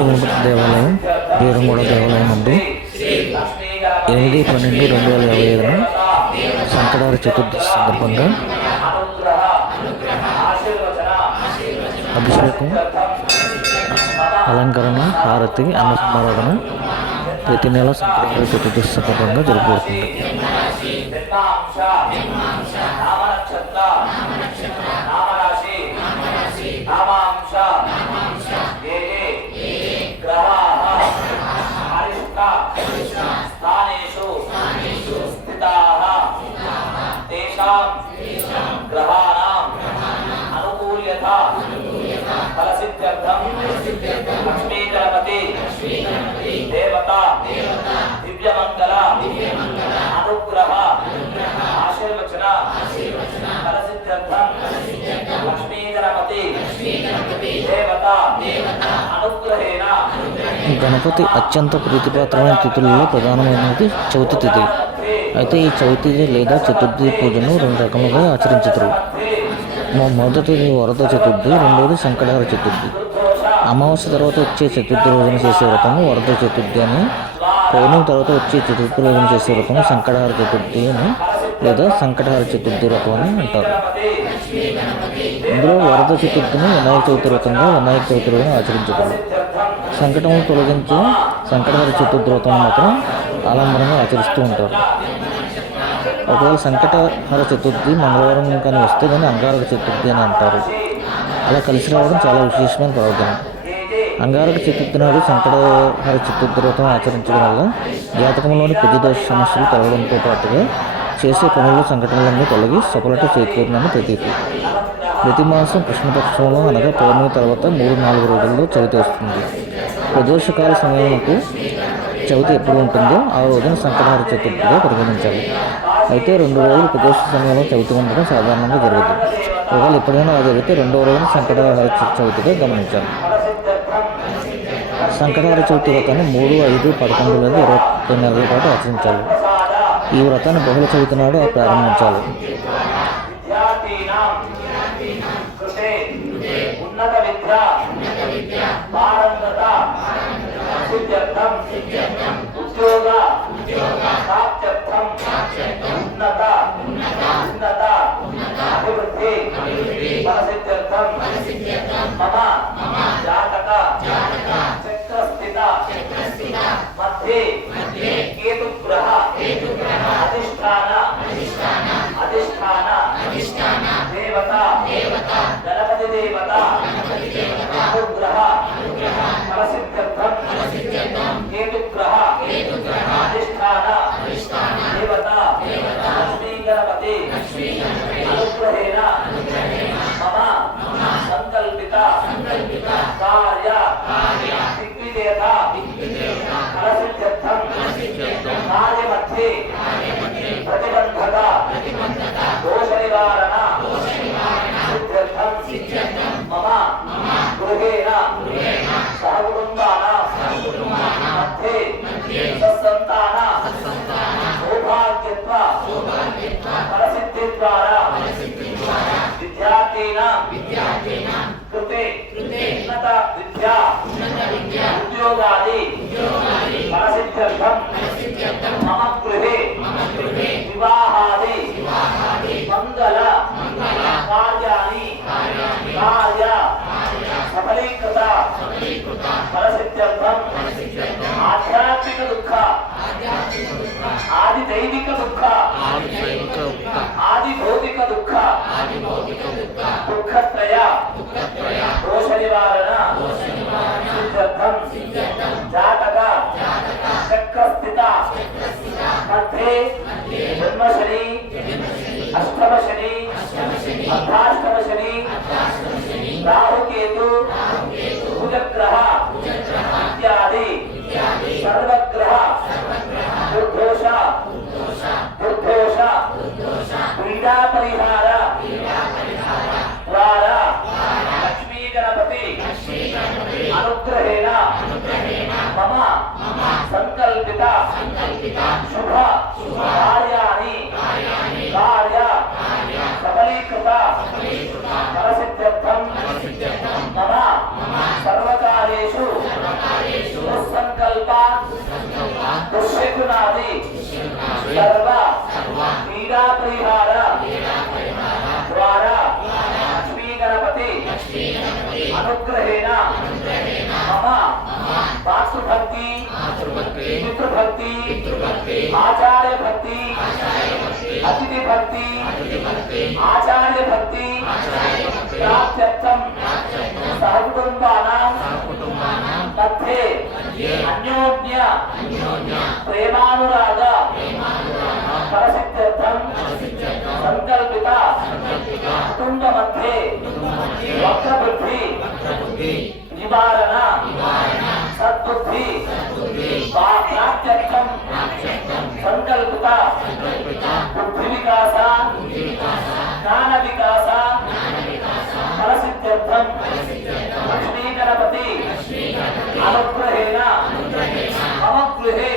గణపతి దేవాలయం బీరంగూడ దేవాలయం నందు 8/12/2025 సంకటహర చతుర్దశి సందర్భంగా అభిషేకం, అలంకరణ, హారతి, అన్న సమారాధన ప్రతి నెల సంకటహర చతుర్దశి సందర్భంగా జరుపుకుంటుంది. లక్ష్మీ గణపతి దేవత దివ్యమంగళ అనుగ్రహ ఆశీర్వచన ఫలసిద్ధ్యర్థం లక్ష్మీ గణపతి దేవత అనుగ్రహేణ. గణపతి అత్యంత ప్రీతిపాత్రమైన తిథులలో ప్రధానమైనది చవితి తిథి. అయితే ఈ చవితి లేదా చతుర్థి పూజను 2 రకములుగా ఆచరించుతారు. మొదటిది వరద చతుర్థి, రెండవది సంకటహర చతుర్థి. అమావాస్య తర్వాత వచ్చే చతుర్థి రోజున చేసే వ్రతము వరద చతుర్థి అని, పౌర్ణమి తర్వాత వచ్చే చతుర్థి రోజున చేసే వ్రతము సంకటహర చతుర్థి అని లేదా సంకటహర చతుర్థి వ్రతం అని అంటారు. ఇందులో వరద చతుర్థిని వినాయక చవితి వ్రతంగా వినాయక చవితి రోజున ఆచరించగలరు. సంకటములు తొలగించే సంకటహర చతుర్థి వ్రతం మాత్రం ఆలంబరంగా ఆచరిస్తూ ఉంటారు. ఒకవేళ సంకటహర చతుర్థి మంగళవారం కానీ వస్తే దాన్ని అంగారక చతుర్థి అని అంటారు. అలా కలిసి రావడం చాలా విశేషమైన పర్వదినం. అంగారక చతుర్థి నాడు సంకటహర చతుర్థి వ్రతం ఆచరించడం వల్ల జాతకంలోని ప్రతిదోష సమస్యలు తొలగడంతో పాటుగా చేసే పనుల్లో సంఘటనలన్నీ తొలగి సఫలత చేకూరిందని ప్రతీతి. ప్రతి మాసం కృష్ణపక్షంలో అనగా పౌర్ణమి తర్వాత 3-4 రోజుల్లో చవితి వస్తుంది. ప్రదోషకాల సమయంకు చవితి ఎప్పుడు ఉంటుందో ఆ రోజున సంకటహర చతుర్థిగా పరిగణించాలి. అయితే 2 రోజులు ప్రదోష సమయంలో చవితి ఉండడం సాధారణంగా జరుగుతుంది. ఒకవేళ ఎప్పుడైనా జరిగితే 2వ రోజున సంకటహర చవితిగా గమనించాలి. సంకటహర చవితి వ్రతాన్ని 3, 5, 11 లేదా 20 నెలల పాటు ఆచరించాలి. ఈ వ్రతాన్ని బహుళ చవితి నాడు ప్రారంభించాలి. గణపతి దేవత అనుగ్రహ ఫలసిద్ధ్యర్థం కేతుగ్రహ అధిష్టాన దేవత లక్ష్మీ గణపతి అనుగ్రహేణ మమ సంకల్పిత కార్య దిగ్విజేత ఫలసిద్ధ్యర్థం కార్యమధ్యే ప్రతిబంధక దోష నివారణ మమ గృహేణ సహకుటుంబానాం మధ్యే సత్సంతాన సౌభాగ్యత్వ ఫలసిద్ధి ద్వారా విద్యార్థీనాం కృతే ఉన్నత విద్యా ఉద్యోగాది ఫలసిద్ధ్యర్థం మమ గృహే వివాహాది మంగళ కార్యాణి కార్య సఫలీకృత ఫలసిద్ధ్యర్థం ఆధ్యాత్మిక దుఃఖ ఆది దైవిక దుఃఖ ఆది భౌతిక దుఃఖ దుఃఖత్రయ దోష నివారణ సిద్ధ్యర్థం జాతక చక్రస్థిత మధ్యే జన్మశని అష్టమ శని అర్ధాష్టమ శని రాహుకేతు కుజగ్రహ ఇత్యాది సర్వగ్రహ దుర్దోష పీడా పరిహార ద్వారా లక్ష్మీ గణపతి అనుగ్రహేణ మమ సంకల్పిత శుభ కార్యాణి కార్య సఫలీకృత ఫలసిద్ధ్యర్థం మమ సర్వకార్యేషు అనుగ్రహేణ మమ మాతృభక్తి పితృభక్తి ఆచార్య భక్తి అతిథి భక్తి ఆచార్య భక్తి ప్రాప్త్యర్థం సహకుటుంబానాం మధ్యే అన్యోన్య ప్రేమానురాగ పరసిద్ధ్యర్థం సంకల్పిత కుటుంబ మధ్యే వక్రబుద్ధి నివారణ సద్బుద్ధి ప్రాప్త్యర్థం సంకల్పిత బుద్ధి వికాస జ్ఞాన వికాస ఫలసిద్ధ్యర్థం లక్ష్మీ గణపతి అనుగ్రహేణ మమ గృహే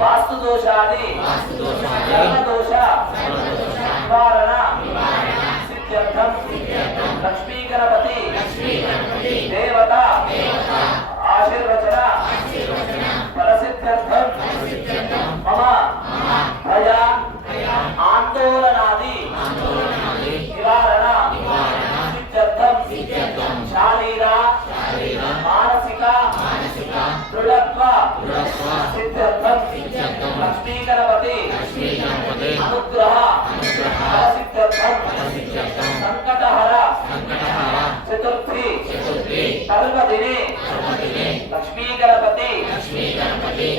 వాస్తు దోషాది దోష నివారణ సిద్ధ్యర్థం లక్ష్మీ గణపతి దేవత ఆశీర్వచన ఫలసిద్ధ్యర్థం మమ భయ ఆందోళనాది నివారణ సిద్ధ్యర్థం శారీర మానసిక దృఢత్వ సిద్ధ్యర్థం లక్ష్మీ గణపతి అనుగ్రహ సిద్ధ్యర్థం సంకటహర చతుర్థి సర్వదినే లక్ష్మీ గణపతి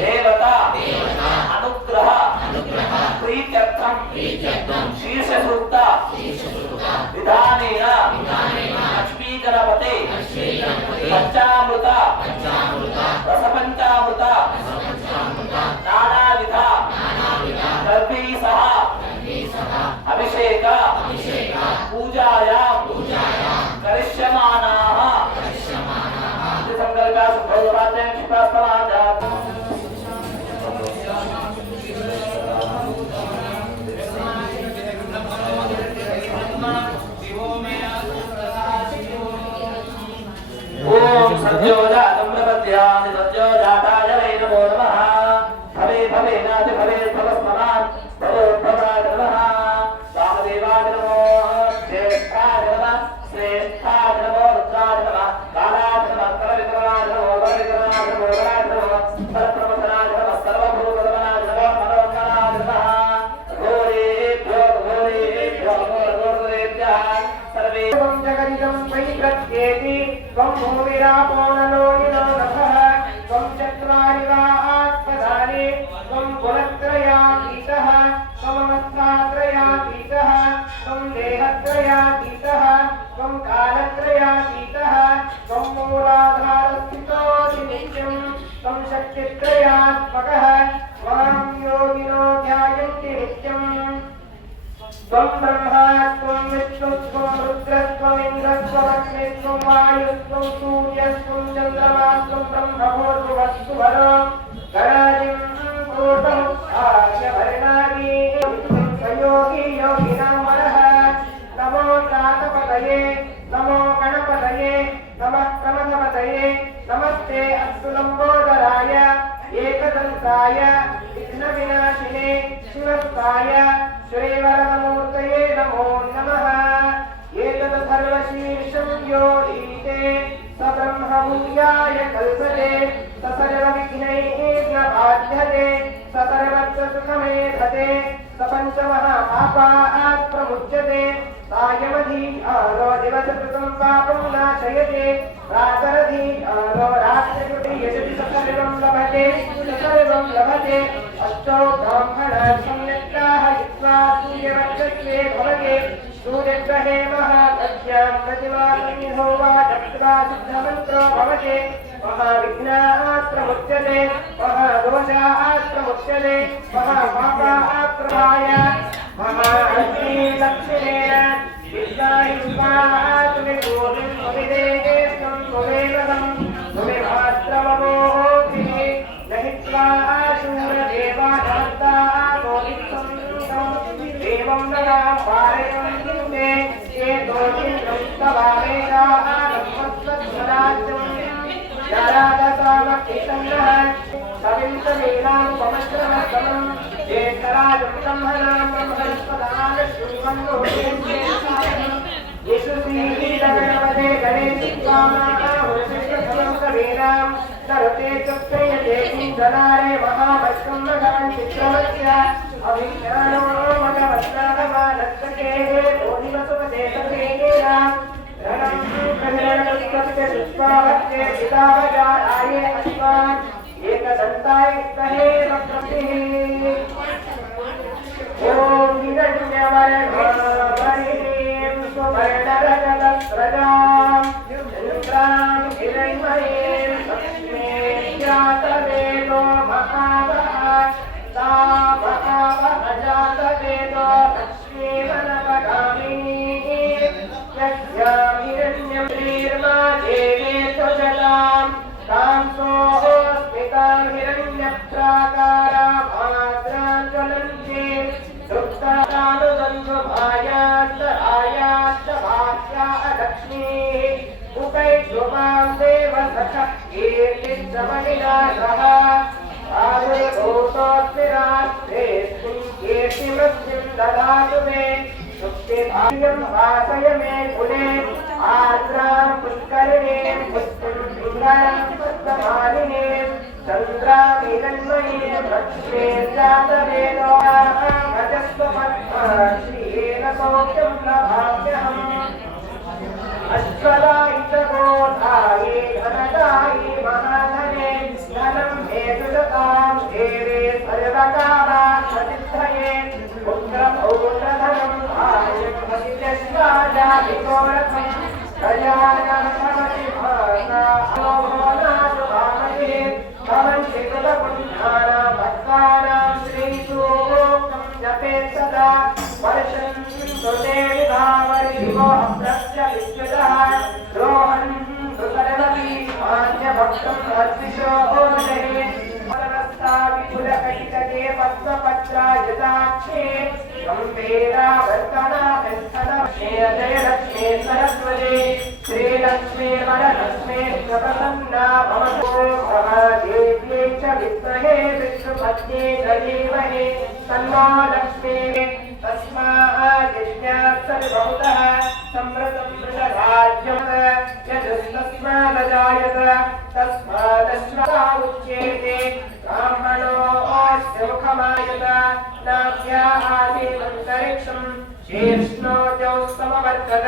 దేవత అనుగ్రహ ప్రీత్యర్థం శీర్ష సూక్త విధానేన లక్ష్మీ గణపతి పంచామృత రసపంచామృత నానావిధ ద్రవ్యై సహ అభిషేక పూజాయాం కరిష్యమానాః సంకల్ప సుభోగవాద్యం క్షిప్రాస్తమాజాత్ ఓం సత్యోజాతం ప్రపద్యామి సత్యోజాతాయ వై నమో నమః భవే భవేనాది భవే భవస్మరాన్ భవోద్భవాయ నమః వామదేవాయ నమో జ్యేష్ఠాయ నమః శ్రేష్ఠాయ నమో రుద్రాయ నమః కాలాయ నమః కలవికరాయ నమో బలవికరాయ నమో వరాయ నమః పరబ్రహ్మణాయ నమః సర్వభూతగమనాయ నమః మనోన్మనాయ నమః ఘోరేభ్యో ఘోరేభ్యో ఘోరేభ్యః సర్వే జగదిదం వై ప్రత్యేతి త్వం భూమిరాపోనలోనిలో నభః త్వం చత్వారి వా ఆత్మధారి త్వం కులత్రయాతీతః త్వమవస్థాత్రయాతీతః త్వం దేహత్రయాతీతः త్వం కాలత్రయాతీతः త్వం మూలాధారస్థితోऽసి నిత్యం త్వం శక్తిత్రయాత్మకः త్వాం యోగినో ధ్యాయంతి నిత్యం त्वं ब्रह्मा त्वं विष्णु त्वं रुद्र त्वं इंद्र त्वं अग्नि त्वं वायु त्वं सूर्य त्वं चंद्रमा त्वं ब्रह्मभूर्भुवस्सु वरो गणाजिं भूतं आर्यवर्णानि संयोगी योगिनामरः नमो प्रातपतये नमो गणपतये नमः प्रमथपतये नमस्ते अस्तु लंबोदराय एकदन्ताय विघ्नविनाशिने शिवस्ताय श्रीवरदमूर्तये नमो नमः एतत् सर्वशीर्षं यो ईते स ब्रह्मभूयाय कल्पते स सर्वविघ्नैः न बाध्यते स सर्वत्र सुखमेधते स पञ्चमहापापात् प्रमुच्यते सायमधि आलो दिवसकृतं पापं नाशयते प्रातरधि आलो रात्रिकृते यजति स सर्वं लभते अष्टौ ब्राह्मणाः सम्यक्ताः हित्वा सूर्यवक्षत्वे भवते सूर्यग्रहे महागत्यां प्रतिवासन्निधौ वा दत्त्वा सिद्धमन्त्रो भवते महाविघ्नात् प्रमुच्यते महादोषात् प्रमुच्यते महापापात् प्रमाय महालक्ष्मीलक्ष्मीरेण विद्यायुष्मात् विभूतिं सुविदेहेस्तं सुवेदं सुविभात्रममोऽपि नहित्वा शूरदेवाधत्ता मोदितं एवं नगां पारयन्ते ये दोषिन्दभावेदाः नमस्वत्सराज्यं जरादसामक्षितन्नः सविंसमेनां पमश्रमस्तमं ज्येष्ठराजं ब्रह्मणां ब्रह्मणस्पदान श्रीमन्नोदेव्येशायं यशुश्रीगणपते गणेशस्वामाहुरसिद्धं कवीनां नरते चक्रयते किञ्जनारे महाभक्तं मघवन् चित्रमस्य अभिज्ञानो मघवस्नागमानस्तके बोधिवसुपते सतेकेना रणं कविरणस्तस्य दुष्पावत्ते पितावजाराये अस्मान् एकदन्ताय विद्महे वक्रतुः ॐ हिरण्यवर्णमणिं सुवर्णरजतस्रजां चन्द्रां हिरण्मयीं लक्ष्मीं जातवेदो महावः सा महावः जातवेदो लक्ष्मीमनपगामिनी यस्यां हिरण्यं श्रीर्मा देवेषु जलां तां सोऽस्मितां हिरण्यप्राकाराम् आद्रां ज्वलन्ति दुःखानुबन्धुभायाश्च आयाश्च भाष्या लक्ष्मीः उपैष्णुमां देवसखः कीर्तिश्रमविनाशः आदिभूतोऽस्मि राष्ट्रेऽस्मिन् कीर्तिमृत्युं ददातु मे सुप्तिभाग्यं वासय मे कुले आर्द्रां पुष्करिणीं पुष्टिं पिङ्गळं पद्ममालिनीं चन्द्रां हिरण्मयीं लक्ष्मीं जातवेदो श्रियेण सौख्यं लभाम्यहम् अश्वदायितगोधाये धनदायि महाधने धनं हेतुशतां देवे सर्वकामार्थसिद्धये पुत्रपौत्रधनं भार्यं भविष्यश्वाजाभिगोरथं प्रजायां भवति भाषा नाशुभामहे भवन्ति कृतपुण्यानां भक्तानां श्रीसूक्तं जपेत् सदा वर्षं सुते विभावरिवो अप्रस्य विश्वतः द्रोहन् सुसर्वपि मान्यभक्तं हर्षिषो ओदये विपुलकटिकटे पद्मपत्रायुताक्षे जय लक्ष्मी सरस्वती श्रीलक्ष्मी वरलक्ष्मी प्रसन्ना भवतु महादेव्यै च विद्महे विष्णुपत्न्यै धीमहि तन्नो लक्ष्मी तस्माज्जन्यात् सर्वभूतः समृतं मृषभाज्यं यदस्तस्मादजायत तस्मादश्वता उच्येते ब्राह्मणोऽस्य मुखमायत नाभ्यादेवन्तरिक्षं शीर्ष्णोजौ समवर्तत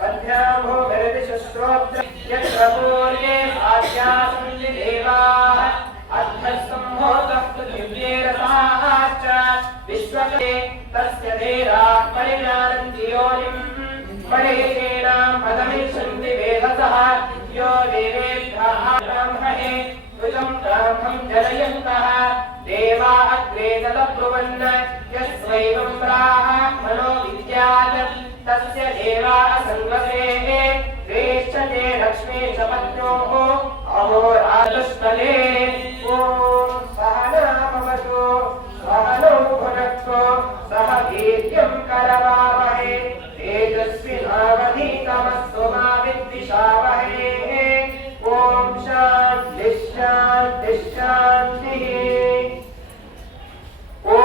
पद्भ्यामो भरतिशस्त्रोत्र यत्र पूर्णे आद्यासन्ति देवाः अर्थसम्भूतः पृथिव्ये रसाश्च विश्वके तस्य धीराः परिजानन्ति योनिम् मणिकेनां पदमिच्छन्ति वेदसः यो देवेभ्यः ब्राह्मणे कृतं ब्राह्मं जनयन्तः देवा अग्रे तदब्रुवन् यस्वैवं ब्राह्मणो विद्यात् तस्य देवा संवसेः श्रेष्ठते लक्ष्मी च पत्न्योः अहोरात्रस्थले ॐ सहना भवतु सहनौ भुनक्तु सह वीर्यं करवावहै तेजस्विनावधीतमस्तु मा विद्विषावहै ॐ शान्तिः शान्तिः शान्तिः ॐ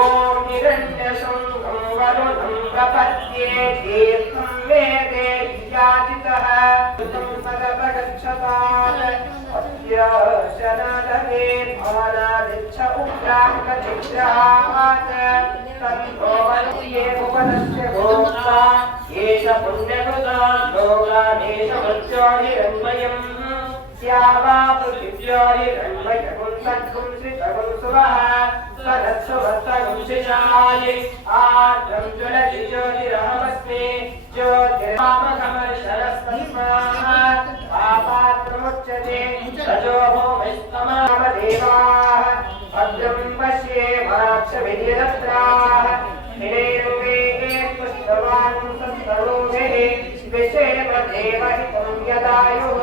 हिरण्यशृङ्गं वरुणं प्रपद्ये तीर्थं मे देह्यादितः ऋतं पदपगच्छतात् अद्य शनदमे भवनादिच्छ उग्राङ्गचिग्रहात् तन्नो वन्ये भुवनस्य भोक्ता एष पुण्यकृता लोकानेश मृत्योर्हिरण्मयम् स्यावा पृथिव्यो हिरण्मयगुं सद्गुं श्रितगुं सुवः सदत्सुभस्तगुं शिशायि आर्द्रं ज्वलति ज्योतिरहमस्मि ज्योतिर्मामघमर्षरस्तस्मात् पापात्मुच्यते तजो भूमिस्तमामदेवाः भद्रं पश्येमाक्षभिर्यजत्राः हिरेरुवे पुष्पवान् संस्तनूभिः विषेम देवहितं यदायुः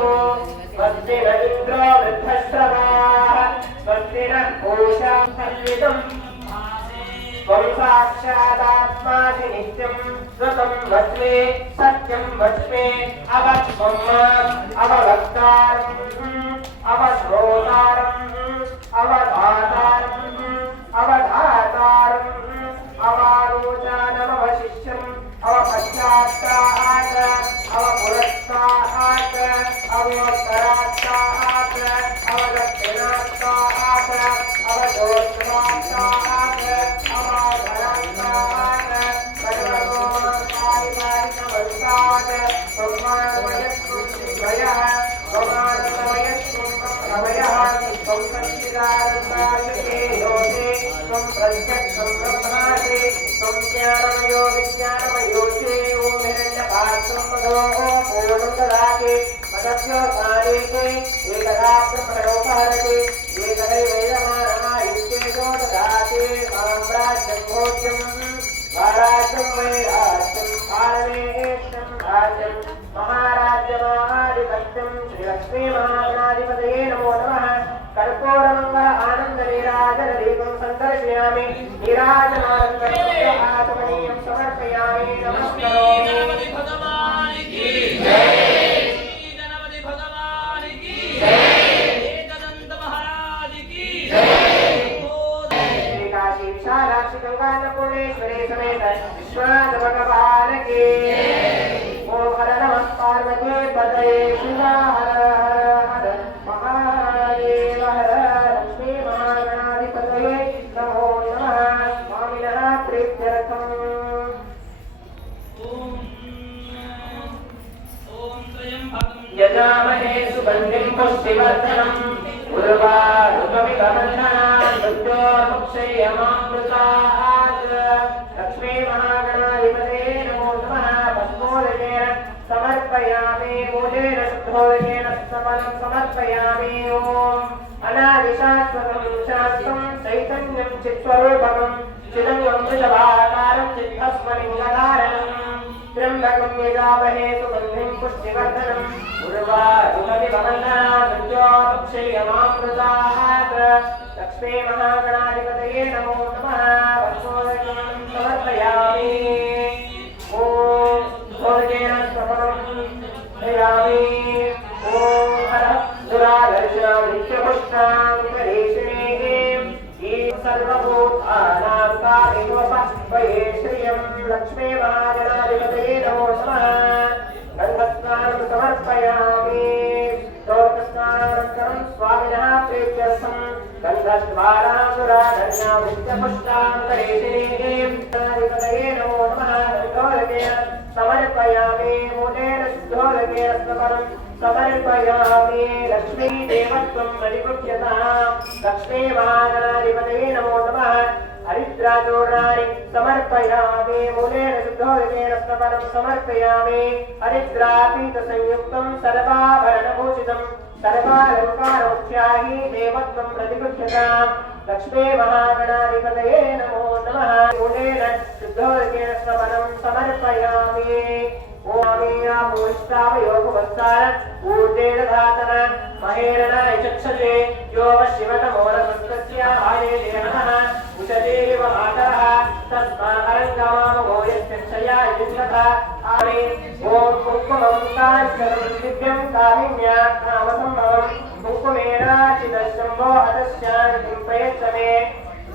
स्वस्ति न इन्द्रो वृद्धश्रवाः स्वस्ति नः पूषा सन्वितम् त्वं साक्षादात्मासि नित्यं श्रुतं वच्मे सत्यं वच्मे अवत्वं माम् अववक्तारम् अवश्रोतारम् अवधातारम् अवधातारम् अवारोचानमवशिष्यम् अवपश्चात्तात् महाराज्यमाधिपत्यं श्री लक्ष्मी महागणाधिपतये नमो नमः। कर्पूरमंगल आनंद नीराजन दीपं संदर्शयामि नीराजनानंदं आचमनीयं समर्पयामि नमस्करोमि। गणपति भगवान की जय, गणपति भगवान की जय, एकदंत महाराज की जय। श्री काशी विशालाक्षी गंगा अन्नपूर्णेश्वरी समेत विश्वनाथ भगवान की ओम हर नमः पार्वती पतये शिव हर हर हर महादेव हर लक्ष्मी महागणाधिपतये नमो नमः। स्वामिनः प्रीत्यर्थम् यजामहे सुगन्धिं पुष्टिवर्धनम् उर्वारुकमिव बन्धनान् मृत्योर्मुक्षयमामृतात्। लक्ष्मी महागणाधिपतये नमो नमः। भस्मोदकेन समर्पयामि मूलेन शुद्धोदकेन समर्पयामि। ओम् अनादिशाश्वतं शास्त्रं चैतन्यं चित्स्वरूपं चिदङ्गमृषभाकारं चित्तस्मलिङ्गधारणम् त्र्यम्बकं यजामहे सुगन्धिं पुष्टिवर्धनम् उर्वारुकमिव बन्धनान् मृत्योर्मुक्षयमामृतात्। लक्ष्मी महागणाधिपतये नमो नमः। भस्मोदकेन समर्पयामि। ॐ भोजनेन समर्पयामि। ॐ हरः दुरादर्शां नित्यपुष्टां विपरीषिणीं सर्वभूतानां कामिनोपह्वये श्रियं लक्ष्मी महागणाधिपतये नमो नमः। गन्धस्नानं समर्पयामि। प्रोक्तस्नानानन्तरं स्वामिनः प्रीत्यर्थं गन्धद्वारां दुरादर्शां नित्यपुष्टां विपरीषिणीं अधिपतये नमो नमः। गन्धोदकेन समर्पयामि। मूलेन शुद्धोदकेन स्मरणं समर्पयामि। लक्ष्मी देवत्वं प्रतिगृह्यताम्। लक्ष्मी महागणाधिपतये नमो नमः। हरिद्राचूर्णानि समर्पयामि। मूलेन शुद्धोदकेन स्मरणं समर्पयामि। हरिद्रापीतसंयुक्तं सर्वाभरणभूषितं सर्वालङ्कारमुख्याहि देवत्वं प्रतिगृह्यताम्। लक्ष्मी महागणाधिपतये नमो नमः। मूलेन शुद्धोदकेन स्मरणं समर्पयामि। ओमियापूष्टावयोगवत्सार ऊर्जेन धातन महेरणाय चक्षसे यो शिवतमोरसस्तस्य आये देवनः उषदेव मातरः तस्मा अरङ्गमामो यस्यक्षया युद्धः आमे ॐ कुङ्कुमं काञ्चनं दिव्यं कामिन्या कामसम्भवं कुङ्कुमेनाचितशम्भो अतश्चान्तिं प्रयच्छ मे।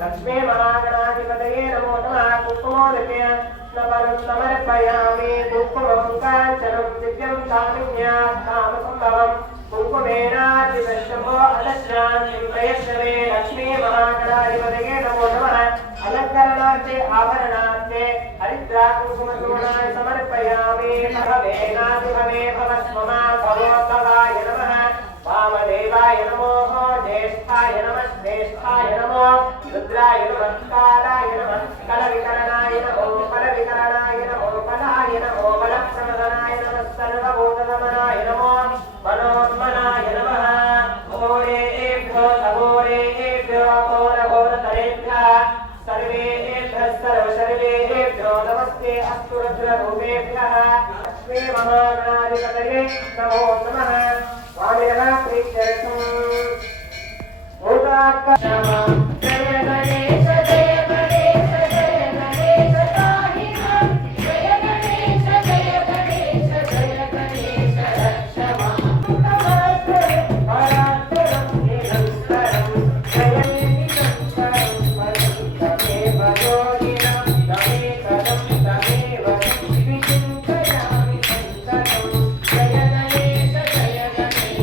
लक्ष्मी महागणाधिपतये नमो नमः। कुङ्कुमोदकेन स्मरणं समर्पयामि। कुङ्कुमं काञ्चनं दिव्यं कामिन्या कामसम्भवं कुङ्कुमेनाचितशम्भो अतश्चान्तिं प्रयच्छ मे। लक्ष्मी महागणाधिपतये नमो नमः। अलङ्करणार्थे आभरणार्थे हरिद्रा कुङ्कुमचूर्णानि समर्पयामि। भवेनादिभवे भवस्वमा भवोद्भवाय नमः। वामदेवाय नमो ज्येष्ठाय नमः श्रेष्ठाय नमो रुद्राय नमः कालाय नमः कलविकरणाय नमो फलविकरणाय नमो फलाय नमो फलप्रमदनाय नमः सर्वभूतगमनाय नमो मनोन्मनाय नमः। घोरेभ्यो घोरेभ्यो घोरघोरतरेभ्यः सर्वेभ्यः सर्वशर्वेभ्यो नमस्ते अस्तु रुद्ररूपेभ्यः। लक्ष्मी महागणाधिपतये नमो नमः। स्वामिनः प्रीत्यर्थम् जय गणेश जय गणेश जय गणेश पाहि मां। जय गणेश जय गणेश जय गणेश रक्ष मां। परात्परं निरन्तरं जय निरन्तरं तमेव योगिनं तमेकदं तमेव विचिन्तयामि सन्ततं। जय गणेश जय गणेश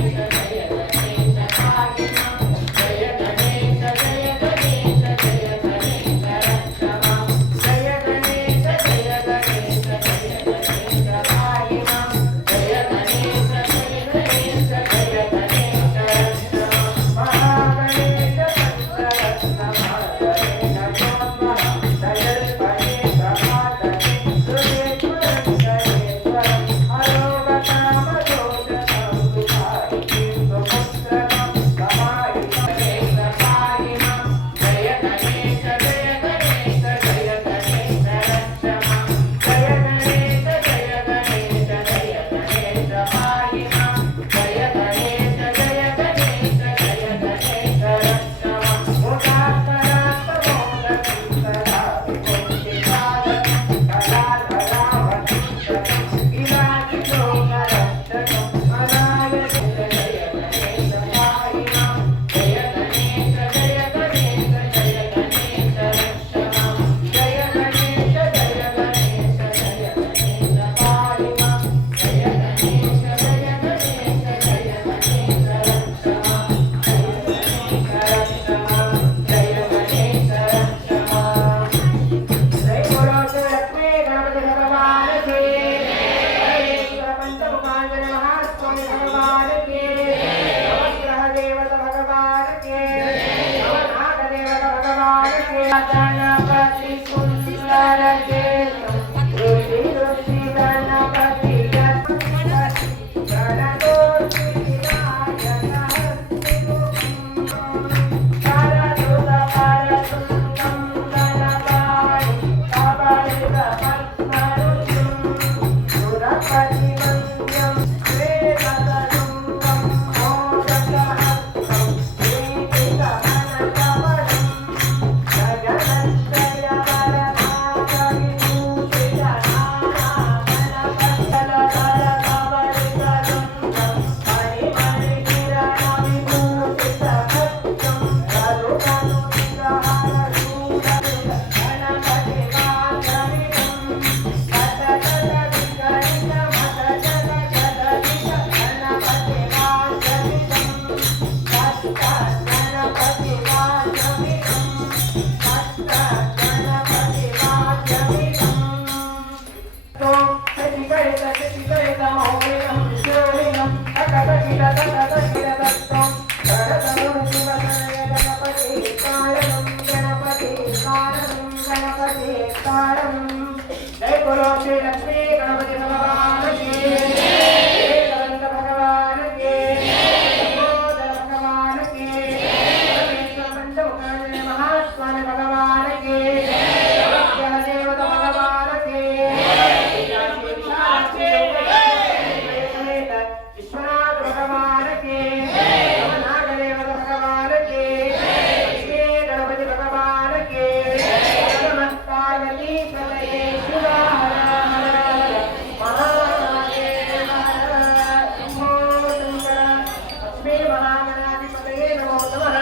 महागणाधिपतये नमो नमः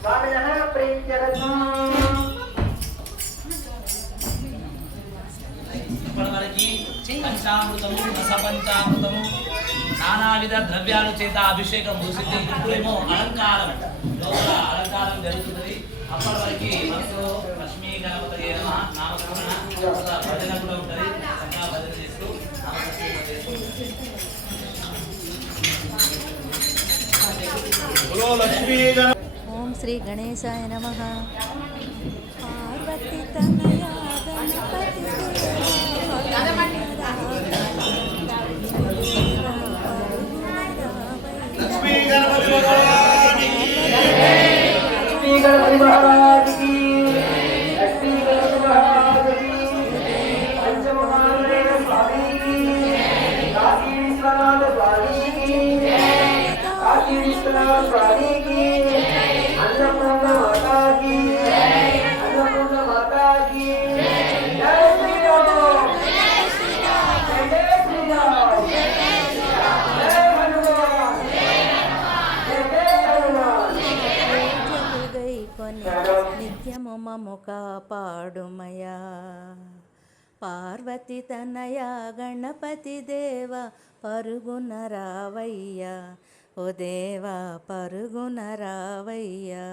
स्वामिनः प्रीत्यर्थम् ఇప్పటివరకు పంచామృతము రసపంచామృతము నానావిధ ద్రవ్యాల చేత అభిషేకం ముగిసింది. ఇప్పుడేమో అలంకారం, లోపల అలంకారం జరుగుతుంది. అప్పటి వరకు మనసు లక్ష్మీ గణపతి నామస్మరణ భజన కూడా ఉంటుంది. చక్కగా భజన చేస్తూ నామస్మరణ చేస్తూ ఓం శ్రీ గణేశాయ నమః. పార్వతి తనయా గణపతి लक्ष्मी गणपति महाराज की लक्ष्मी गणपति महाराज की पंचमहादेव स्वामी की काशी विश्वनाथ स्वामी की काशी विश्वनाथ स्वामी की अन्नपूर्णा माता की अन्नपूर्णा माता की जय श्री राम जय श्री राम जय हनुमान जय हनुमान కొని నిత్యము మము కాపాడుమయా. పార్వతి తనయా గణపతి దేవ పరుగున రావయ్యా. ఓ దేవా పరుగున రావయ్యా.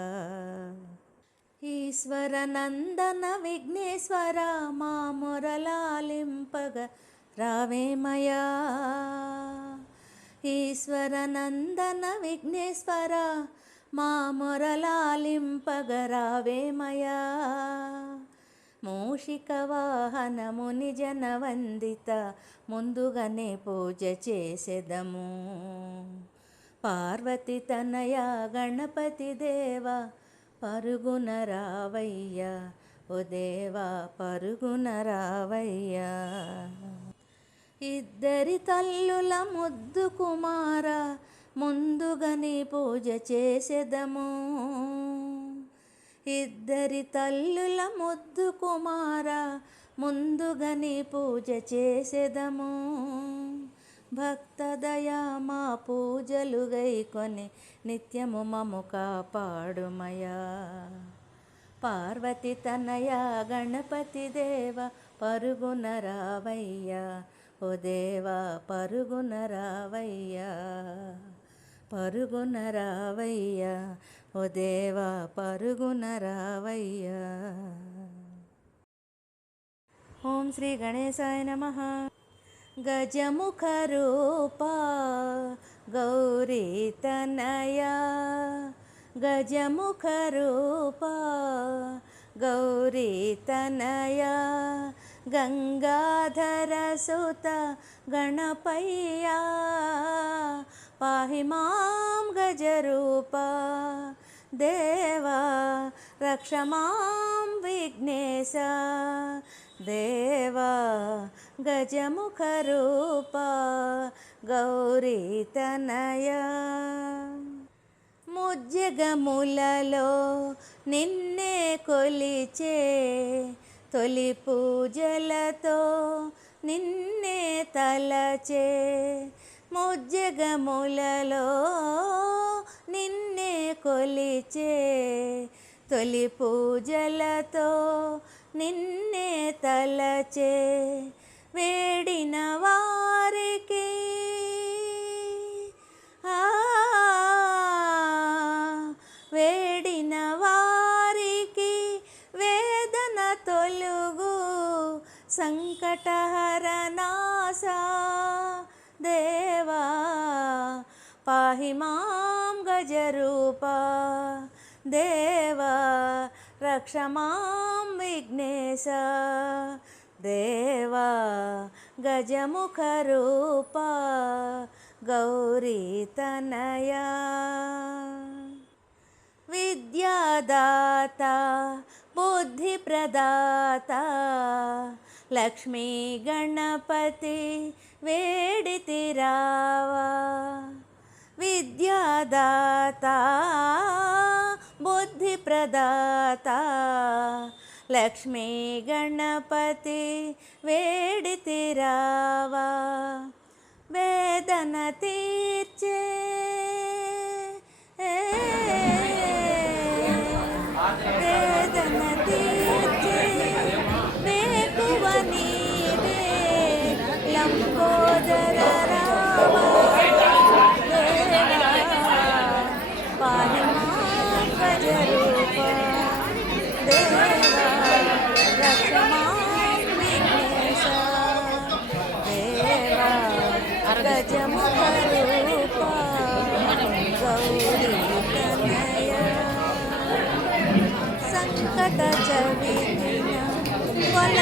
ఈశ్వర నందన విఘ్నేశ్వర మా మొరలాలింపగ రావేమయా. ఈశ్వర నందన విఘ్నేశ్వర మా మొరలాలింపగరావేమయా. మూషిక వాహనముని జనవందిత ముందుగానే పూజ చేసెదము. పార్వతి తనయా గణపతి దేవ పరుగున రావయ్యా. ఓ దేవా పరుగున రావయ్యా. ఇద్దరి తల్లుల ముద్దు కుమార ముందుగానే పూజ చేసెదము. ఇద్దరి తల్లుల ముద్దు కుమార ముందుగానే పూజ చేసెదము. భక్తదయా మా పూజలు గైకొని నిత్యము మము కాపాడుమయా. పార్వతి తనయా గణపతి దేవ పరుగున రావయ్యా. ఓ దేవా పరుగున రావయ్యా. పరుగున రావయ్యా. ఓ దేవా పరుగున రావయ్యా. ఓం శ్రీ గణేశాయ నమః. గజముఖ రూపా గౌరీ తనయా. గజముఖ రూపా గౌరీ తనయా. గంగాధర సుత గణపయ్యా. పాహి మాం గజరూపా దేవా రక్ష మాం విఘ్నేశ. దేవా గజముఖ రూపా గౌరీ తనయా. ముజ్జగములలో నిన్నే కొలిచే తొలి పూజలతో నిన్నే తలచే. ముజ్జగములలో నిన్నే కొలిచే తొలి పూజలతో నిన్నే తలచే. వేడిన వారికి వేడిన వారికి వేదన తొలుగు సంకటహరనాశా. దేవా పాహి మాం గజరూపా. దేవా రక్ష మాం విఘ్నేశ. దేవా గజముఖ రూపా గౌరీ తనయా. విద్యాదాత బుద్ధి ప్రదాత లక్ష్మీ గణపతి వేడితి రావా. విద్యాదాత బుద్ధి ప్రదాత లక్ష్మీ గణపతి వేడితి రావా. వేదన తీర్చే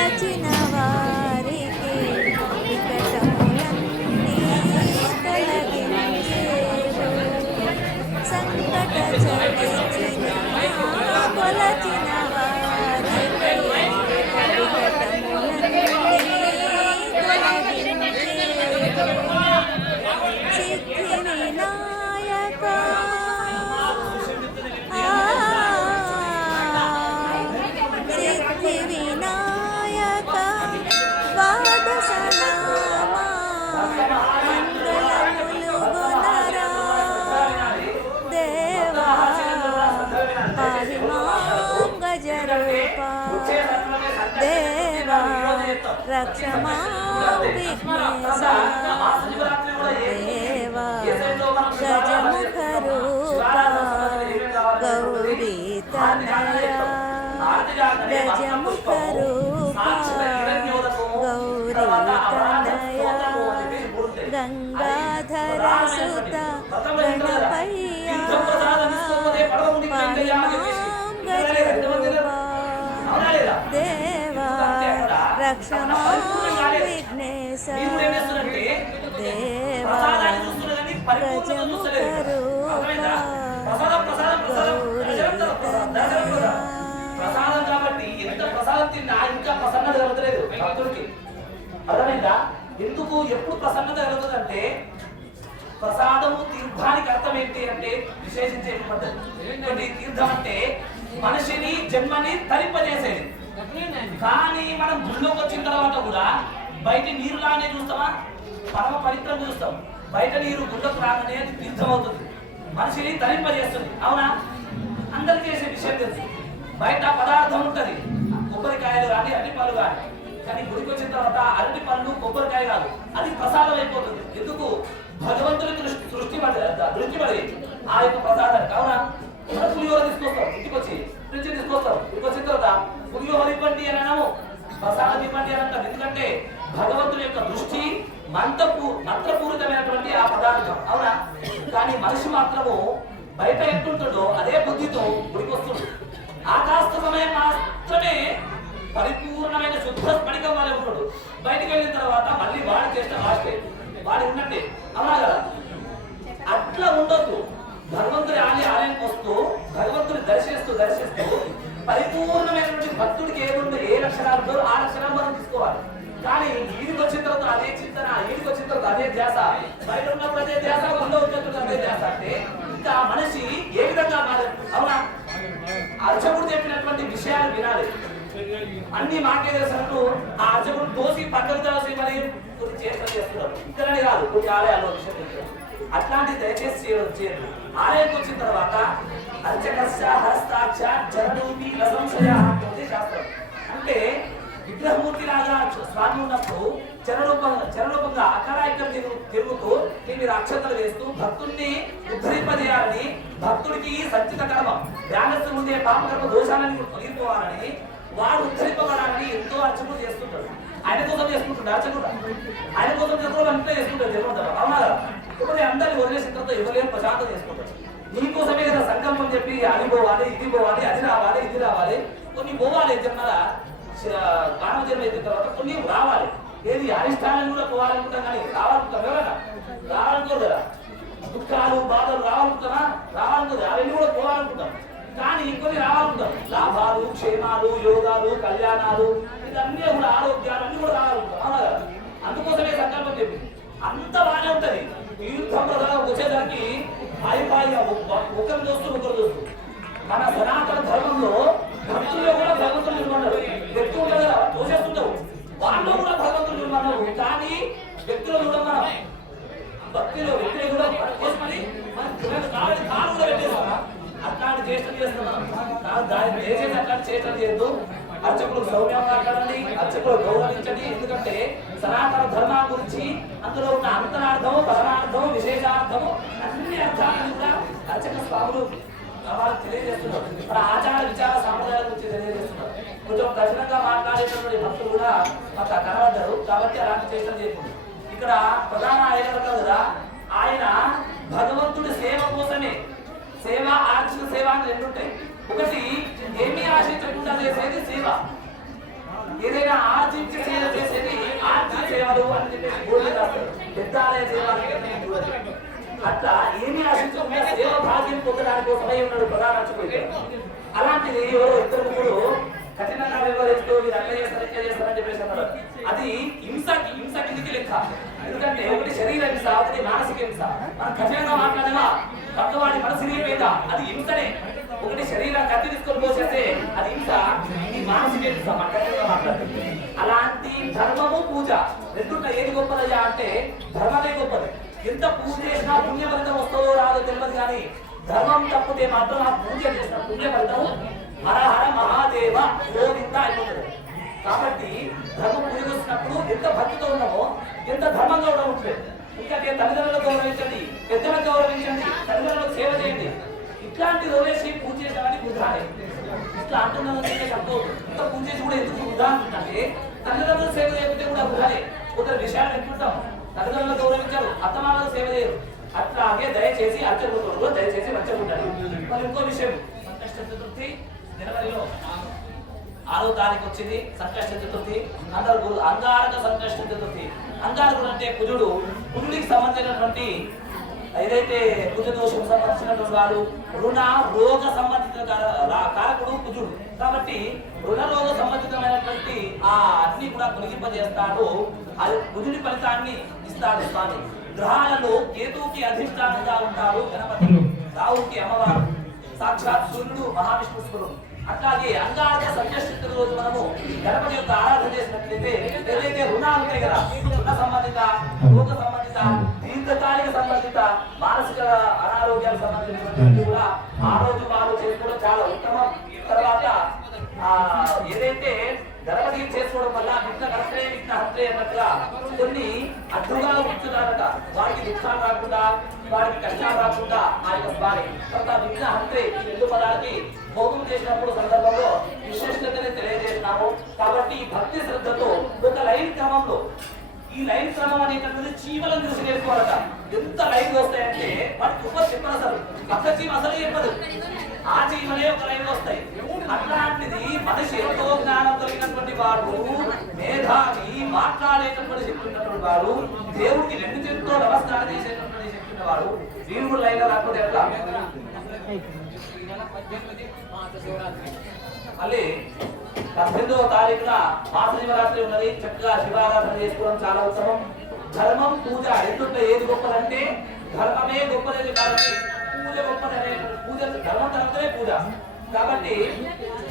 కొలచిన వారికి వికటములన్నీ తొలగించేవు సంకట చలిచిన కొలచిన వారికి వికటములన్నీ తొలగించేవు సిద్ధి వినాయక సిద్ధి వినాయక ద్వాదశనామా మంగళములు గుణరా దేవా పాహి మాం గజరూపా దేవా రక్ష మాం విఘ్నేశా దేవా గజముఖ రూపా గౌరీ తనయా గజముఖ రూపా గౌరీ తనయా గంగాధర సుత గణపయ్యా పాహి మాం గజరూపా దేవా రక్ష మాం విఘ్నేశా దేవా గజముఖ రూపా గౌరీ తనయా ప్రసాదం కాబట్టి ఎంత ప్రసాదం తిన్నా ఇంకా ప్రసన్నత కలుగుతలేదు భక్తుడికి. అర్థమైందా? ఎందుకు ఎప్పుడు ప్రసన్నత కలుగుతుందంటే ప్రసాదము తీర్థానికి అర్థం ఏంటి అంటే విశేషించే పద్ధతి. తీర్థం అంటే మనిషిని జన్మని తరింపజేసేది. కానీ మనం గుళ్ళోకి వచ్చిన తర్వాత కూడా బయట నీరులానే చూస్తామా? పరమ పవిత్రం చూస్తాం. బయట నీరు గుళ్ళకు రాగానే అది తీర్థం అవుతుంది, మనిషిని తరింపజేస్తుంది. అవునా? అందరికి చేసే విషయం తెలుసు. బయట పదార్థం ఉంటుంది, కొబ్బరికాయలు కానీ అరటిపళ్ళు కానీ. కానీ గుడికి వచ్చిన తర్వాత అరటి పళ్ళు కొబ్బరికాయ కాదు, అది ప్రసాదం అయిపోతుంది. ఎందుకు? భగవంతుడి దృష్టి పడి ఆ యొక్క ప్రసాదానికి. అవునా? పులిహోర తీసుకొస్తాం ఇంటికి వచ్చి, ఫ్రిడ్జ్ తీసుకొస్తాం. ఇంటికి వచ్చిన తర్వాత పులిహోర ఇవ్వండి అని అనము, ప్రసాదం ఇవ్వండి అని అంటాం. ఎందుకంటే భగవంతుడి యొక్క దృష్టి మంత్రపూరితమైనటువంటి ఆ పదార్థం. అవునా? కానీ మనిషి మాత్రము బయట ఎట్టుంటాడో అదే బుద్ధితో గుడికి వస్తుంది. ఆకాశ సమయం మాత్రమే పరిపూర్ణమైన శుద్ధ స్ఫటికం వాడే ఉంటాడు. బయటికి వెళ్ళిన తర్వాత మళ్ళీ వాడి చేస్తే లాస్టే వాడి ఉన్నట్టే. అవునా కదా? అట్లా ఉండొద్దు. భగవంతుడి ఆలయానికి వస్తూ భగవంతుని దర్శిస్తూ పరిపూర్ణమైనటువంటి భక్తుడికి ఏముందో ఏ లక్షణాలు ఆ లక్షణాలు మనం తీసుకోవాలి. కానీ వీడికి వచ్చిన తర్వాత అదే చింతన, వీడికి వచ్చిన తర్వాత అదే ధ్యాస, బయట ఉన్నప్పుడు అదే ధ్యాస, గుళ్ళో ఉన్నప్పుడు అదే ధ్యాస అంటే ఇంకా మనిషి ఏ విధంగా మారదు. అవునా? అర్చకుడు చెప్పినటువంటి విషయాలు వినాలి. అన్ని మాకే తెలిసినట్టు ఆ అర్చకుడు దోసి పక్కకు దోసి మరి కొన్ని చేస్తున్నారు. ఇక్కడనే కాదు, కొన్ని ఆలయాల్లో విషయం అట్లాంటి దయచేసి చేయదు. ఆలయానికి వచ్చిన తర్వాత అర్చకస్య హస్తాక్ష చరణూపి రసంశయ శాస్త్రం అంటే విగ్రహమూర్తి లాగా స్వామి ఉన్నప్పుడు చరణరూపంగా అక్కడ ఇక్కడ తిరుగుతూ మీరు అక్షతలు వేస్తూ భక్తుడిని ఉద్ధరింపజేయాలని, భక్తుడికి సంచిత కర్మ ధ్యానస్తు ఉండే పాపకర్మ దోషాలని తొలగిపోవాలని, వాడు ఉద్ధరింపబడాలని ఎంతో అర్చకుడు చేస్తుంటాడు. ఆయన కోసం చేసుకుంటుండే అర్చకుడు, ఆయన కోసం చేసుకోవడం అంతా చేసుకుంటాడు. జరుగుతాడు. అవునా? ఇకపోతే అందరిని వదిలేసిన తర్వాత ఎవరైనా ప్రశాంతం చేసుకుంటాడు. నీకోసమే కదా సంకల్పం చెప్పి అది పోవాలి, ఇది పోవాలి, అది రావాలి, ఇది రావాలి, కొన్ని పోవాలి. జన్మల మానవ జన్మ ఎత్తిన తర్వాత కొన్ని రావాలి. ఏది అరిష్టాలను కూడా పోవాలనుకుంటాం, కానీ రావాలనుకుంటాం. ఎవరైనా రావాలనుకోరు కదా. దుఃఖాలు బాధలు రావాలనుకుంటామా? రావాలనుకోదు. అవన్నీ కూడా పోవాలనుకుంటాం, కానీ ఇంకొన్ని రావాలనుకుంటాం. లాభాలు, క్షేమాలు, యోగాలు, కళ్యాణాలు, ఇవన్నీ కూడా ఆరోగ్యాలు అన్ని కూడా రావాలనుకుంటాం. అవునా కదా? అందుకోసమే సంకల్పం చెప్పి అంత బాగానే ఉంటది. తీర్థం వచ్చేదానికి ఒకరు చూస్తూ మన సనాతన ధర్మంలో భక్తుల్లో కూడా భగవంతులు నిర్మన్నారు. వ్యక్తి ఉంటుంది కదా, తోసేస్తుంటావు, వాళ్ళు కూడా భగవంతులు నిర్మన్నారు. కానీ వ్యక్తులు కూడా మనం భక్తిలో వ్యక్తులు కూడా కోసమని మనం కాలు కూడా పెట్టేస్తాం. అట్లాంటి చేష్టలు చేస్తున్నాం. దయచేసి అట్లాంటి చేష్టలు చేయొద్దు. అర్చకులు సౌమ్యం మాట్లాడండి, అర్చకులు గౌరవించండి. ఎందుకంటే సనాతన ధర్మం గురించి అందులో ఉన్న అంతరార్థము, పరమార్థము, విశేషార్థము అన్ని అర్థాలను కూడా అర్చక స్వాములు వాళ్ళు తెలియజేస్తున్నారు. మన ఆచార విచార సాంప్రదాయాల గురించి తెలియజేస్తున్నారు. కొంచెం కఠినంగా మాట్లాడేటటువంటి భక్తులు కూడా మాకు కనబడ్డారు. కాబట్టి అలాంటి చేష్టలు చేయకూడదు. ఇక్కడ ప్రధాన ఆయన కదా, ఆయన భగవంతుడి సేవ కోసమే, సేవ ఆర్చిత సేవ అని రెండు ఉంటాయి. ఒకటి ఏమీ ఆశించకుండా చేసేది సేవ, ఏదైనా ఆర్జించి సేవ చేసేది ఆర్జి సేవలు అని చెప్పేసి బోర్డు రాస్తారు. పెద్దాలయ సేవలు అట్లా ఏమీ ఆశించకుండా సేవ భాగ్యం పొందడానికి కోసమై ఉన్నాడు ప్రధాన అర్చకుడు. అలాంటిది ఎవరో ఇద్దరు ముగ్గురు కఠినంగా వ్యవహరిస్తూ మీరు అట్లా చేస్తారు ఇట్లా చేస్తారని చెప్పేసి అన్నారు. అది హింస కిందికి లెక్క. ఎందుకంటే ఒకటి శరీర హింస, ఒకటి మానసిక హింస. మనం కఠినంగా మాట్లాడేవా పక్కవాడి మనసు మీద అది హింసనే. ఒకటి శరీరం కత్తి తీసుకొని పోసేస్తే అది హింస, ఇది మానసిక హింస. మన కఠినంగా మాట్లాడుతుంది. అలాంటి ధర్మము పూజ రెండున్న ఏది గొప్పదయ్యా అంటే ధర్మమే గొప్పది. ఎంత పూజ చేసినా పుణ్య ఫలితం వస్తుందో రాదో తెలియదు, కానీ ధర్మం తప్పితే మాత్రం ఆ పూజ చేసిన పుణ్య ఫలితం హరహర మహాదేవ గోవింద అయిపోతుంది. కాబట్టి ధర్మ పూజ చేసినప్పుడు ఎంత భక్తితో ఉన్నామో ఎంత ధర్మంగా కూడా ఉంటుంది. ఎందుకంటే తల్లిదండ్రులను గౌరవించండి, పెద్దలను గౌరవించండి, తల్లిదండ్రులకు సేవ చేయండి. ఇట్లాంటి రోజేసి పూజ చేసేవాడిని వృధానే. ఇట్లా అంటున్నది చెప్పవద్దు. ఇంకా పూజ చేసి కూడా ఎందుకు వృధా అంటుందంటే తల్లిదండ్రులకు సేవ చేయకుంటే కూడా వృధానే. కొందరు విషయాలు పెట్టుకుంటాం, తల్లిదండ్రులను గౌరవించారు, అత్తమాలకు సేవ చేయరు. అట్లాగే దయచేసి అర్చకుడు దయచేసి మర్చిపోతాడు. మరి ఇంకో విషయం, సంకష్ట చతుర్థి జనవరిలో 6వ తారీఖు వచ్చింది. సంకష్ట చతుర్థి అందరూ అంగారక సంకష్ట చతుర్థి. అంగారకుడు అంటే కుజుడికి సంబంధించినటువంటి ఏదైతే కుజ దోషం సంబంధించినటువంటి వాడు రుణ రోగ సంబంధిత కారకుడు కుజుడు. కాబట్టి రుణ రోగ సంబంధితమైనటువంటి ఆ అన్ని కూడా తొలగింపజేస్తాడు. అది కుజుడి ఫలితాన్ని ఇస్తాడు స్వామి. గ్రహాలలో కేతువుకి అధిష్టానంగా ఉంటాడు గణపతి, రావుకి అమ్మవారు, సాక్షాత్ సూర్యుడు మహావిష్ణు స్వరూపుడు. అట్లాగే అంగారక సంకష్టి రోజు మనము గణపతి యొక్క ఆరాధన చేసినట్లయితే ఏదైతే రుణాలు ఉంటాయి కదా, రుణ సంబంధిత, రోగ సంబంధిత, దీర్ఘకాలిక సంబంధిత, మానసిక అనారోగ్యాలకు సంబంధించినటువంటి కూడా ఆ రోజు వారు చేసుకోవడం చాలా ఉత్తమం. తర్వాత ఏదైతే గణపతికి చేసుకోవడం వల్ల విఘ్న కర్తే విఘ్న హర్తే అన్నట్టుగా కొన్ని అడ్డుగా ఉంచుతారట. వారికి దుఃఖాలు రాకుండా, వారికి కష్టాలు రాకుండా ఆ యొక్క స్వామి తర్వాత విఘ్న హర్తే ఈ రెండు పదాలకి హోమం చేసినప్పుడు సందర్భంలో విశేషతని తెలియజేస్తున్నాము. కాబట్టి ఈ భక్తి శ్రద్ధతో ఒక లైన్ క్రమంలో, ఈ లైన్ క్రమం అనేటటువంటి చీమలను చూసి నేర్చుకోవాలట. ఎంత లైన్ వస్తాయంటే వాటికి ఉప చెప్పను, అసలు పక్క చీమ అసలు చెప్పదు, ఆ చీమలే ఒక లైన్ వస్తాయి. అట్లాంటిది మనిషి ఎంతో జ్ఞానం కలిగినటువంటి వాడు, మేధావి, మాట్లాడేటటువంటి శక్తి ఉన్నటువంటి వాడు, దేవుడికి 2 చేతులతో నమస్కారం చేసేటటువంటి శక్తి ఉన్నవాడు, వీరుడు లైన్ రాకపోతే ఎట్లా? మళ్ళీ 18వ తారీఖున మహాశివరాత్రి ఉన్నది. చక్కగా శివారాధన చేసుకోవడం చాలా ఉత్తమం. ధర్మం పూజ రెండుట్లో ఏది గొప్పదంటే ధర్మమే గొప్పది. కాబట్టి పూజ గొప్పది అనే పూజ ధర్మం తర్వాతనే పూజ. కాబట్టి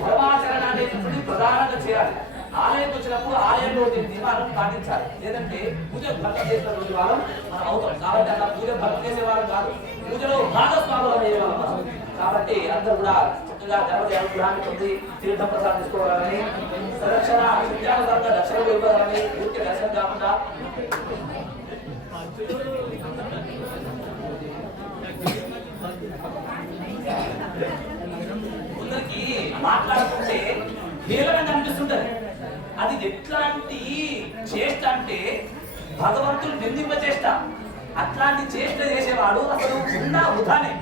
ధర్మాచరణ అనేటువంటి ప్రధానంగా చేయాలి. ఆలయంకి వచ్చినప్పుడు ఆలయంలో నియమాలను పాటించాలి. లేదంటే పూజ భక్తి చేసినటువంటి వాళ్ళం మనం అవుతాం. కాబట్టి అలా పూజ భక్తి చేసే వాళ్ళు కాదు, పూజలో భాగస్వాములు అయ్యేవాళ్ళం. కాబట్టి అందరూ కూడా చక్కగా గణపతి అనుగ్రహాన్ని పొంది తీర్థం ప్రసాదించుకోవాలని, సంరక్షణ విద్యానుసారంగా దర్శనం ఇవ్వాలని, పూర్తి దర్శనం కాకుండా కొందరికి మాట్లాడుతుంటే వేలనంగా అనిపిస్తుంటది. అది ఎట్లాంటి చేష్ట అంటే భగవంతుడు నిందింప చేష్ట. అట్లాంటి చేష్ట చేసేవాడు అసలు ఉన్న వృధానే.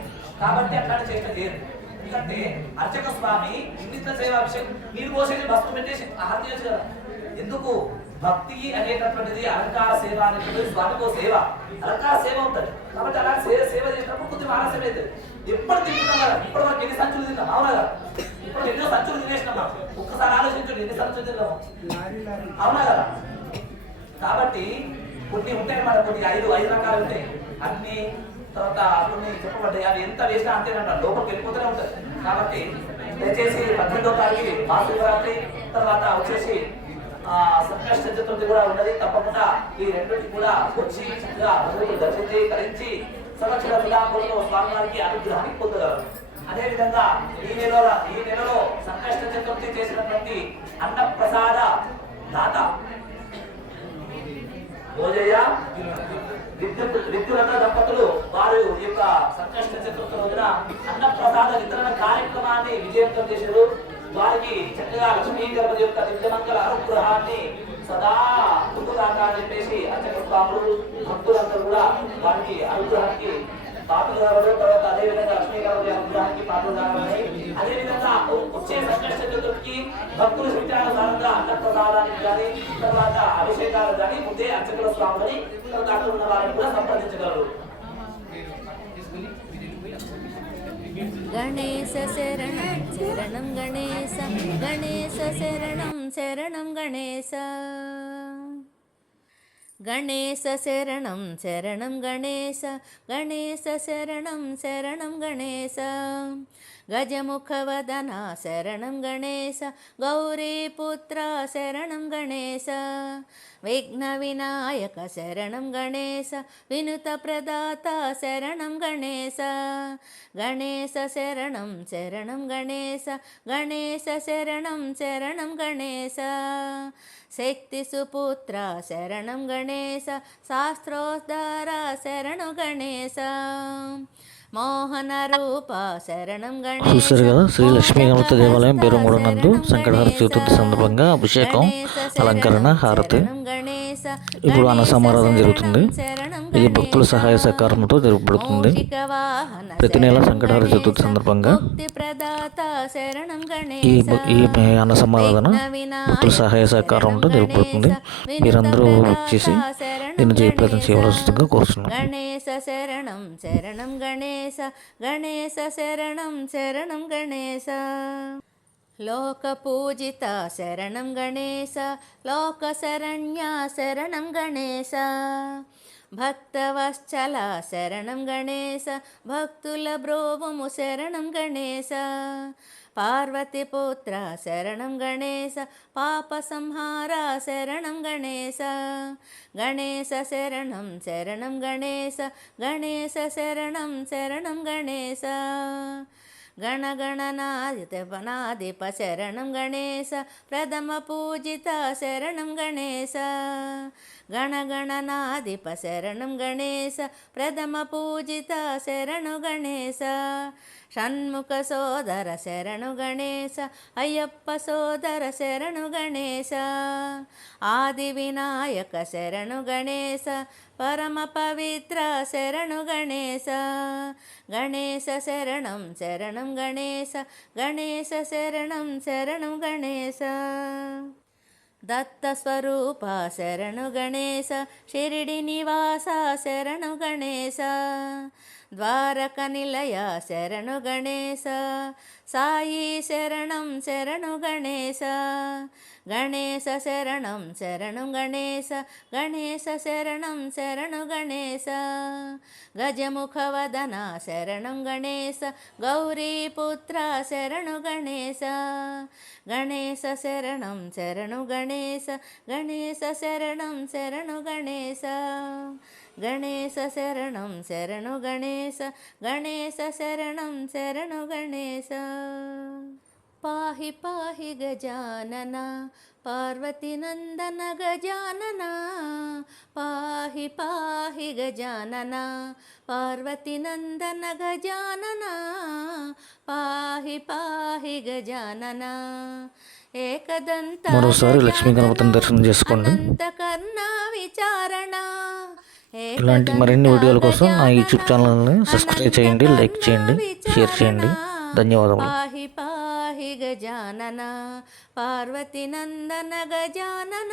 కాబట్టి అట్లాంటి చేష్ట చేయరు. ఎందుకంటే అర్చక స్వామి ఇంగిత సేవాభిషేకం నీరు పోసేసి భస్మం పెట్టేసి ఆహారం చేయొచ్చు కదా. ఎందుకు? భక్తి అనేటటువంటిది అలంకార సేవ అనేటువంటిది స్వామికో సేవ, అలంకార సేవ ఉంటుంది. కాబట్టి అలాంటి సేవ చేసినప్పుడు కొద్దిగా ఆలస్యం అవుతుంది. ఎప్పుడు తింటున్నాం కదా, ఇప్పటి వరకు ఎన్ని సంచులు తిన్నాం, అవునా కదా? ఇప్పుడు ఎన్నో సంచులు తినేసినాం. ఒక్కసారి ఆలోచించండి, ఎన్ని సంచులు తిన్నాము, అవునా కదా? కాబట్టి కొన్ని ఉంటాయి మన, కొన్ని 5 రకాలు ఉంటాయి. అన్ని తర్వాత కొన్ని చెప్పబడ్డాయి. అవి ఎంత వేసినా అంతేనంటారు, లోపలికి వెళ్ళిపోతూనే ఉంటుంది. కాబట్టి దయచేసి 18వ తారీఖు మహాశివరాత్రి తర్వాత వచ్చేసి సంకష్ట చతుర్థి కూడా ఉన్నది. తప్పకుండా ఈ రెండింటి కూడా వచ్చి చక్కగా దర్శించి తరించి సంవత్సర విలాపంలో స్వామివారికి అనుగ్రహాన్ని పొందగలరు. అదేవిధంగా ఈ నెలలో సంకష్ట చతుర్థి చేసినటువంటి అన్నప్రసాద దాత భోజయ్య విద్యులత దంపతులు వారు ఈ యొక్క సంకష్ట చతుర్థి రోజున అన్నప్రసాద వితరణ కార్యక్రమాన్ని విజయవంతం చేశారు. వారికి చక్కగా లక్ష్మీ గణపతి యొక్క దివ్యమంగళ అనుగ్రహాన్ని సదా ముందుగాక అని చెప్పేసి అర్చక స్వాములు భక్తులందరూ కూడా వారికి అనుగ్రహానికి పాత్రలు కావడం, తర్వాత అదేవిధంగా లక్ష్మీ గణపతి అనుగ్రహానికి పాత్రలు కావాలని, అదేవిధంగా వచ్చే సంకష్ట చతుర్థికి భక్తులు శక్త్యానుసారంగా అన్నప్రసాద కానీ తర్వాత అభిషేకాలు కానీ ముందే అర్చకుల స్వామిని తర్వాత అక్కడ ఉన్న వారిని కూడా సంప్రదించగలరు. గణేశ శరణం శరణం గణేశ గణేశ శరణం శరణం గణేశ గణేశ శరణం శరణం గణేశ గణేశ శరణం శరణం గణేశ గజముఖవదన శరణం గణేశ గౌరీపుత్ర శరణం గణేశ విఘ్న వినాయక శరణం గణేశ వినుత ప్రదాత శరణం గణేశ గణేశ శరణం శరణం గణేశ గణేశ శరణం శరణం గణేశ శక్తి సుపుత్ర శరణం గణేశ శాస్త్రోద్ధార శరణు గణేశ మోహన రూప శరణం గణేశ. చూశారు కదా, శ్రీ లక్ష్మీ గణపతి దేవాలయం బేరంగూడ నందు సంకటహర చతుర్థి సందర్భంగా అభిషేకం, అలంకరణ, హారతి, ఇప్పుడు అన్న సమారాధన జరుగుతుంది. ఇది భక్తుల సహాయ సహకారంతో జరపబడుతుంది. ప్రతి నెల సంకటహర చతుర్థి సందర్భంగా ఈ అన్న సమారాధన భక్తుల సహాయ సహకారంతో జరపబడుతుంది. మీరందరూ వచ్చేసి దీన్ని జయప్రదం చేయవలసిందిగా కోరుతున్నాను. గణేశ శరణం శరణం గణేశ గణేశ శరణం శరణం గణేశ లోక పూజిత శరణం గణేశ లోక శరణ్య శరణం గణేశ భక్తవత్సల శరణం గణేశ భక్తుల బ్రోవము శరణం గణేశ పార్వతీపుత్ర శరణం గణేశ పాప సంహార శరణం గణేశ గణేశ శరణం శరణం గణేశ గణేశ శరణం శరణం గణేశ గణగణనాదిప శరణం గణేశ ప్రథమ పూజిత శరణం గణేశ గణగణనాదిప శరణం గణేశ ప్రథమ పూజిత శరణు గణేశ షణ్ముఖ సోదర శరణు గణేశ అయ్యప్ప సోదర శరణు గణేశ ఆది వినాయక శరణు గణేశ పరమ పవిత్ర శరణు గణేశ గణేశ శరణం శరణం గణేశ గణేశ శరణం శరణు గణేశ దత్తస్వరూప శరణు గణేశ షిరిడి నివాస శరణు గణేశ ద్వారక నిలయ శరణు గణేశ సాయి శరణం శరణు గణేశ గణేశ శరణం శరణు గణేశ గణేశ శరణం శరణు గణేశ గజముఖవదన శరణం గణేశ గౌరీపుత్ర శరణు గణేశ గణేశ శరణం శరణు గణేశ గణేశ శరణం శరణు గణేశ గణేశ శరణం శరణు గణేశ గణేశ శరణం శరణు గణేశ పాహి పాహి గజానన పార్వతీ నందన గజానన పాహి పాహి గజానన పార్వతీ నందన గజానన పాహి పాహి గజానన ఏకదంత మరోసారి లక్ష్మీ గణపతిని దర్శనం చేసుకోండి. కర్ణ విచారణ ఇలాంటి మరిన్ని వీడియోల కోసం నా యూట్యూబ్ ఛానల్ని సబ్స్క్రైబ్ చేయండి, లైక్ చేయండి, షేర్ చేయండి. ధన్యవాదములు. పాహి పాహి గజానన పార్వతీ నందన గజానన